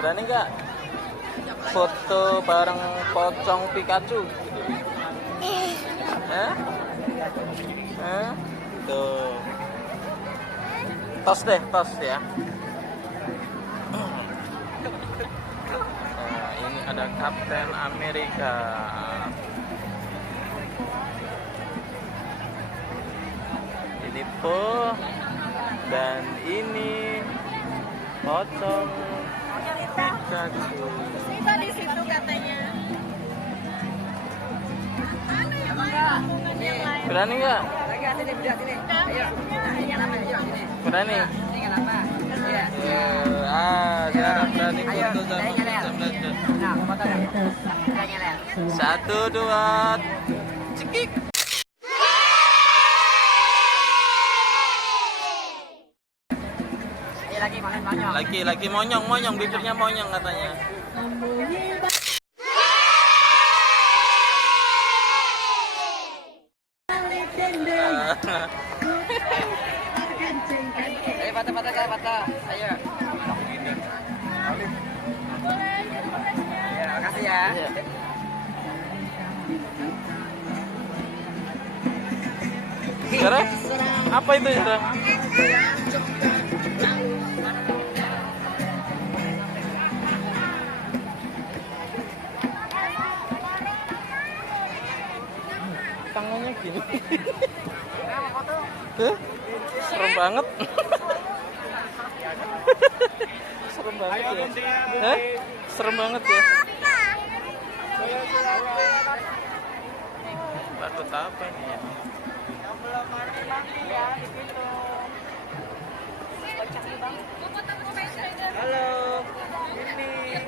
Berani nggak foto bareng pocong Pikachu? Hah? Hah? Tuh. Tos deh, tos ya. Nah, ini ada Kapten Amerika. Ini Po dan ini pocong Pikachu. Kita di situ katanya. Berani nggak? Sini, sini. Ayo. Yang lama, ayo sini. Berani? Ini yang lama. Iya. Sekarang berani Ayo, foto sama saya nyelel. Pocong. Nah, foto dah. Saya nyelel. 1, 2, cekik. Ayo lagi makan banyak. Lagi monyong, bibirnya monyong katanya. Ayo patah. Ayo. Ya, makasih ya. Sekarang apa itu sekarang? Tangannya gini. Hah? Serem banget. Serem banget ya. Hah? Serem banget ya. Takut apa nih ya? Halo. Ini.